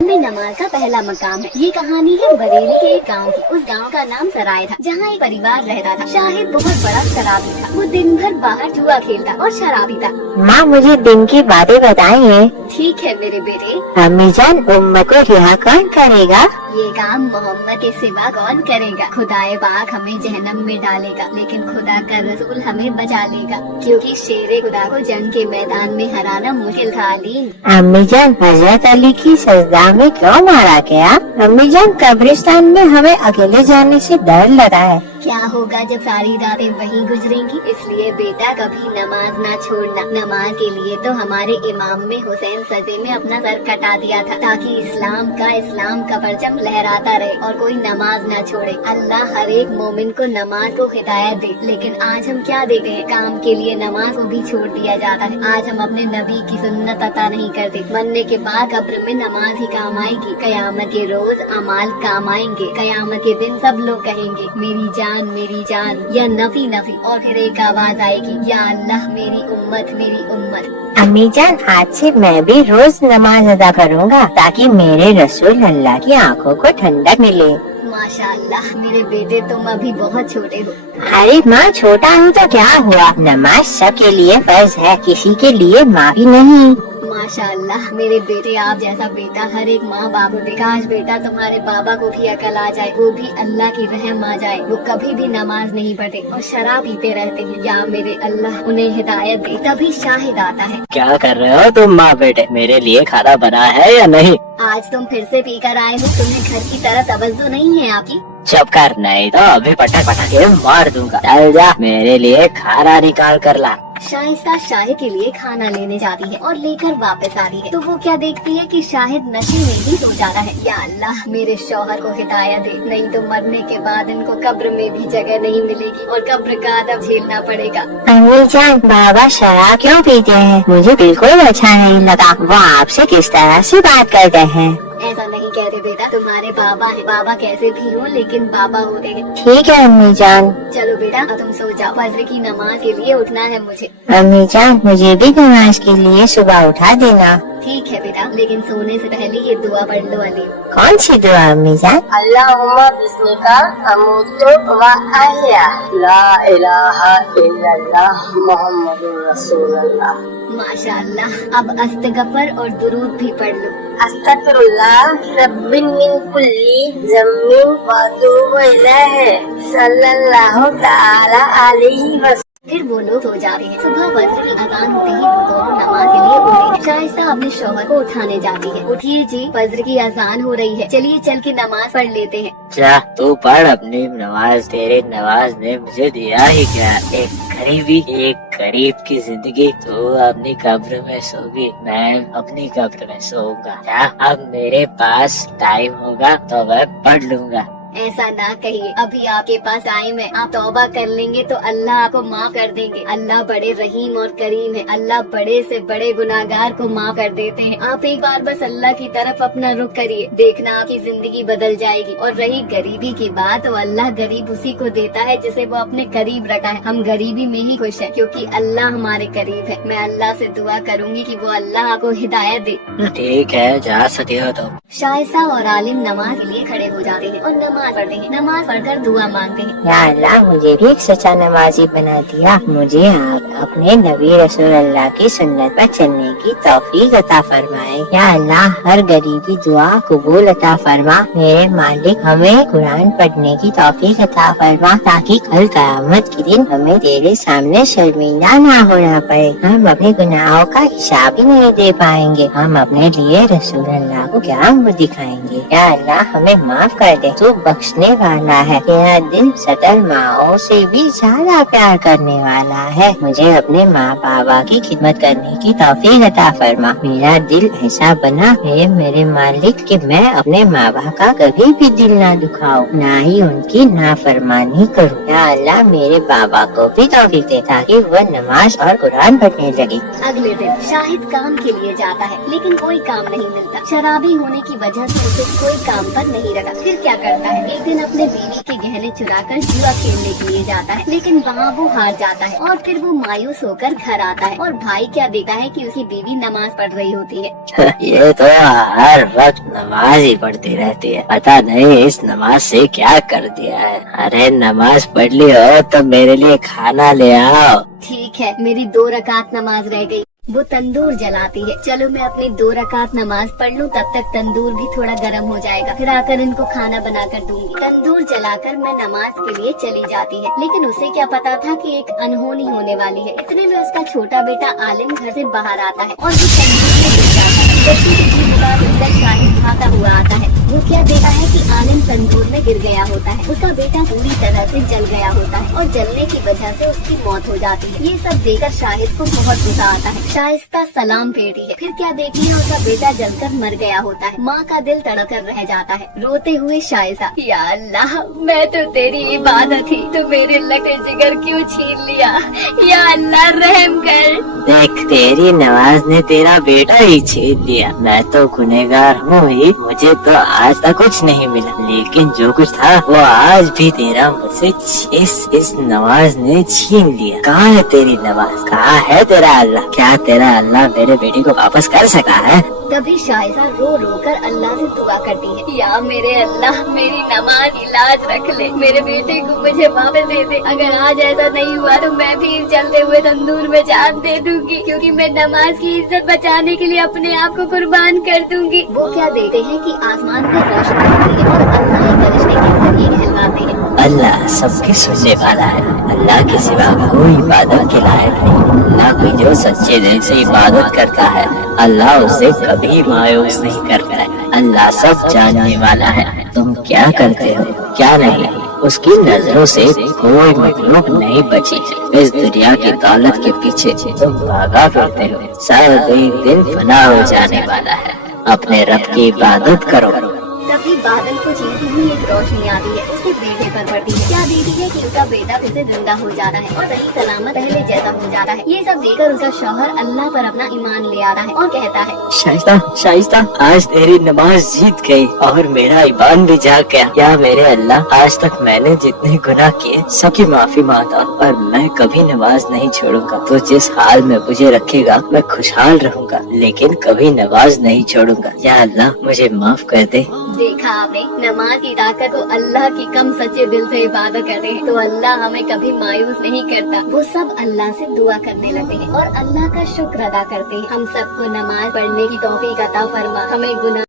में नमाज का पहला मकाम है। ये कहानी है बरेली के एक गांव की। उस गांव का नाम सराय था, जहाँ एक परिवार रहता था। शाहिद बहुत बड़ा शराबी था। वो दिन भर बाहर जुआ खेलता और शराबी था। माँ मुझे दिन की बातें बताइए। ठीक है मेरे बेटे। अम्मी जान, उम्मत को रिहा कौन करेगा? ये काम मोहम्मद के सिवा कौन करेगा? खुदाए पाक हमें जहन्नम में डालेगा, लेकिन खुदा का रसूल हमें बचा लेगा, क्योंकि शेरे खुदा को जंग के मैदान में हराना मुश्किल था। अलीम, अम्मी जान, हजरत अली की सजदा में क्यों मारा गया? अम्मी जान, कब्रिस्तान में हमें अकेले जाने से डर लगा है। क्या होगा जब सारी रातें वहीं गुजरेंगी? इसलिए बेटा कभी नमाज ना छोड़ना। नमाज के लिए तो हमारे इमाम में हुसैन सजदे में अपना सर कटा दिया था, ताकि इस्लाम का परचम लहराता रहे और कोई नमाज ना छोड़े। अल्लाह हर एक मोमिन को नमाज को हिदायत दे। लेकिन आज हम क्या देखते हैं? काम के लिए नमाज को भी छोड़ दिया जाता है। आज हम अपने नबी की सुन्नत अता नहीं करते। मरने के बाद कब्र में नमाज ही काम आएगी। कयामत के रोज अमाल काम आएंगे। कयामत के दिन सब लोग कहेंगे मेरी जान या नफी नफी, और फिर एक आवाज आएगी, या अल्लाह मेरी उम्मत। अम्मी जान, आज से मैं भी रोज नमाज अदा करूँगा, ताकि मेरे रसूल अल्लाह की आंखों को ठंडक मिले। माशाअल्लाह मेरे बेटे, तुम अभी बहुत छोटे हो। अरे माँ, छोटा हूँ तो क्या हुआ? नमाज सबके लिए फर्ज है, किसी के लिए माफी नहीं। माशाअल्लाह मेरे बेटे, आप जैसा बेटा हर एक माँ बाप को। काश बेटा तुम्हारे बाबा को भी अकल आ जाए, वो भी अल्लाह की रहम आ जाए। वो कभी भी नमाज नहीं पढ़ते और शराब पीते रहते हैं। या मेरे अल्लाह उन्हें हिदायत दे। तभी शाहिद आता है। क्या कर रहे हो तुम माँ बेटे? मेरे लिए खाना बना है या नहीं? आज तुम फिर से पी कर आए हो। तुम्हें घर की तरफ तवज्जो नहीं है आपकी? चुप कर, नहीं तो अभी पटक के मार दूंगा। चल जा, मेरे लिए खाना निकाल कर ला। शाइस्ता शाहिद के लिए खाना लेने जाती है और लेकर वापस आती है, तो वो क्या देखती है कि शाहिद नशे में ही सो जाता है। या अल्लाह मेरे शौहर को हिदायत दे, नहीं तो मरने के बाद इनको कब्र में भी जगह नहीं मिलेगी और कब्र का अदब झेलना पड़ेगा। अम्मी जान, बाबा शराब क्यों पीते हैं? मुझे बिल्कुल अच्छा नहीं लगा। वो आपसे किस तरह से बात करते हैं? ऐसा नहीं कहते बेटा, तुम्हारे बाबा हैं। बाबा कैसे भी हो, लेकिन बाबा होते हैं। ठीक है अम्मी जान। चलो बेटा अब तुम सो जाओ, फजर की नमाज के लिए उठना है मुझे। अम्मी जान, मुझे भी नमाज के लिए सुबह उठा देना। ठीक है बेटा, लेकिन सोने से पहले ये दुआ पढ़ लो। अली, कौन सी दुआ अम्मी जान? अल्लाहुम्मा बिस्मिका अमूतु व अहया, ला इलाहा इल्लल्लाह मुहम्मदुर रसूलुल्लाह। माशाअल्लाह, अब अस्तगफर और दुरूद भी पढ़ लो। अस्तगफिरुल्लाह रब्बिन मिन कुल्ली ज़म्बिन व अतूबु इलैहि सल्लल्लाहु तआला अलैहि वसल्लम। फिर वो लोग सो जाते हैं। सुबह फजर की अजान होते ही वो दोनों नमाज के लिए उठते हैं। शाइस्ता अपने शौहर को उठाने जाती है। उठिए जी, फजर की अजान हो रही है, चलिए चल के नमाज पढ़ लेते हैं। जा तू पढ़ अपनी नमाज। तेरी नमाज ने मुझे दिया ही क्या? एक गरीब की जिंदगी। तू अपनी कब्र में सोगी, मैं अपनी कब्र में सोऊंगा। क्या अब मेरे पास टाइम होगा तो मैं पढ़ लूंगा। ऐसा ना कहिए, अभी आपके पास टाइम है। आप तौबा कर लेंगे तो अल्लाह आपको माफ कर देंगे। अल्लाह बड़े रहीम और करीम है। अल्लाह बड़े से बड़े गुनाहगार को माफ कर देते हैं। आप एक बार बस अल्लाह की तरफ अपना रुख करिए, देखना आपकी जिंदगी बदल जाएगी। और रही गरीबी की बात, तो अल्लाह गरीब उसी को देता है जिसे वो अपने करीब रखा है। हम गरीबी में ही खुश है, क्योंकि अल्लाह हमारे करीब है। मैं अल्लाह से दुआ करूंगी कि वो अल्लाह आपको हिदायत दे। ठीक है, जा सकते हो तुम। शाइस्ता और आलिम नमाज के लिए खड़े हो जाते हैं और नमाज पढ़ते हैं। नमाज पढ़कर दुआ मांगते हैं। या अल्लाह, मुझे भी एक सच्चा नमाजी बना दिया। मुझे अपने नबी रसूल अल्लाह की सुन्नत पर चलने की तौफीक अता फरमाए। या अल्लाह, हर गरीब की दुआ कबूल अता फरमा। मेरे मालिक, हमें कुरान पढ़ने की तौफीक अता फरमा, ताकि कल क़यामत के दिन हमें तेरे सामने शर्मिंदा ना होना पड़े। हम अपने गुनाहों का हिसाब ही नहीं दे पाएंगे। हम अपने लिए रसूल अल्लाह को क्या मुँह दिखाएंगे। या अल्लाह, हमें माफ कर दे, तू बख्शने वाला है। तेरा दिल सतर माओ से भी ज्यादा प्यार करने वाला है। मुझे अपने माँ बाबा की खिदमत करने की तौफीक अता फरमा। मेरा दिल ऐसा बना है मेरे मालिक कि मैं अपने माँ बाप का कभी भी दिल ना दुखाऊं, ना ही उनकी नाफरमानी करूं। या अल्लाह, मेरे बाबा को भी तौफीक दे, ताकि वह नमाज और कुरान पढ़ने लगे। अगले दिन शाहिद काम के लिए जाता है, लेकिन कोई काम नहीं मिलता। शराबी होने की वजह से उसे कोई काम पर नहीं रखा। फिर क्या करता है, एक दिन अपने बीवी के गहने चुराकर जुआ खेलने के लिए जाता है, लेकिन वहाँ वो हार जाता है और फिर वो मायूस मायूस होकर घर आता है और भाई क्या देखता है कि उसकी बीवी नमाज पढ़ रही होती है। ये तो हर वक्त नमाज ही पढ़ती रहती है, पता नहीं इस नमाज से क्या कर दिया है। अरे नमाज पढ़ ली हो तो मेरे लिए खाना ले आओ। ठीक है, मेरी 2 रकात नमाज रह गई। वो तंदूर जलाती है। चलो मैं अपनी 2 रकात नमाज पढ़ लूं, तब तक तंदूर भी थोड़ा गर्म हो जाएगा, फिर आकर इनको खाना बना कर दूंगी। तंदूर जलाकर मैं नमाज के लिए चली जाती है, लेकिन उसे क्या पता था कि एक अनहोनी होने वाली है। इतने में उसका छोटा बेटा आलिम घर से बाहर आता है और वो तंदूर में गिर जाता है। बच्चे की जीभ उड़ा देकर शाहिद भागा हुआ आता है। वो क्या देखा है कि आलिम तंदूर में गिर गया होता है। उसका बेटा पूरी तरह से जल गया होता है और जलने की वजह से उसकी मौत हो जाती है। ये सब देखकर शाहिद को बहुत गुस्सा आता है। शाइस्ता सलाम फेरती है, फिर क्या देखती है उसका बेटा जलकर मर गया होता है। माँ का दिल तड़प कर रह जाता है। रोते हुए शाइस्ता, या अल्लाह, मैं तो तेरी इबादत थी, तो मेरे लटे जिगर क्यों छीन लिया? या अल्लाह रहम कर। देख, तेरी नमाज ने तेरा बेटा ही छीन लिया। मैं तो गुनहगार हूँ ही, मुझे तो आज तक कुछ नहीं मिला, लेकिन जो कुछ था वो आज भी तेरा मुझसे इस नमाज ने छीन लिया। कहाँ है तेरी नमाज? कहाँ है तेरा अल्लाह? क्या तेरा अल्लाह मेरे बेटे को वापस कर सका है? तभी शाइजा रो रो कर अल्लाह से दुआ करती है, या मेरे अल्लाह, मेरी नमाज की लाज रख ले, मेरे बेटे को मुझे वापस दे दे। अगर आज ऐसा नहीं हुआ तो मैं भी जलते हुए तंदूर में जान दे दूंगी, क्योंकि मैं नमाज की इज्जत बचाने के लिए अपने आप को कुर्बान कर दूंगी। वो क्या देखते हैं कि आसमान में रोशनी होती है और अल्लाह एक फरिश्ते के जरिए कहलाते हैं। अल्लाह सबके सुनने वाला है। अल्लाह के सिवा कोई इबादत के लायक नहीं। अल्लाह को जो सच्चे दिल से इबादत करता है, अल्लाह उसे कभी मायूस नहीं करता है। अल्लाह सब जानने वाला है। तुम क्या करते हो, क्या नहीं, उसकी नजरों से कोई मखलूक नहीं बची। इस दुनिया की दौलत के पीछे तुम भागा फिरते हो। सब एक दिन फना हो जाने वाला है। अपने रब की इबादत करो। तभी बादल को चीरती हुई एक रोशनी आती है, उसके बेटे पर पड़ती है। क्या देखती है कि उसका बेटा फिर से जिंदा हो जाता है और सही सलामत पहले जैसा हो जाता है। ये सब देखकर उसका शौहर अल्लाह पर अपना ईमान ले आता है और कहता है, शाइस्ता, आज तेरी नमाज जीत गई और मेरा ईमान भी जाग गया। क्या मेरे अल्लाह, आज तक मैंने जितने गुनाह किए सबकी माफी मांगता हूँ और मैं कभी नमाज नहीं छोड़ूंगा। तो जिस हाल में मुझे रखेगा मैं खुशहाल रहूंगा, लेकिन कभी नमाज नहीं छोड़ूंगा। या अल्लाह, मुझे माफ कर दे। देखा आपने, नमाज की ताकत को अल्लाह की कम सच्चे दिल से इबादत करते हैं तो अल्लाह हमें कभी मायूस नहीं करता। वो सब अल्लाह से दुआ करने लगते हैं और अल्लाह का शुक्र अदा करते हैं। हम सबको नमाज पढ़ने की तौफीक अता फरमा, हमें गुनाह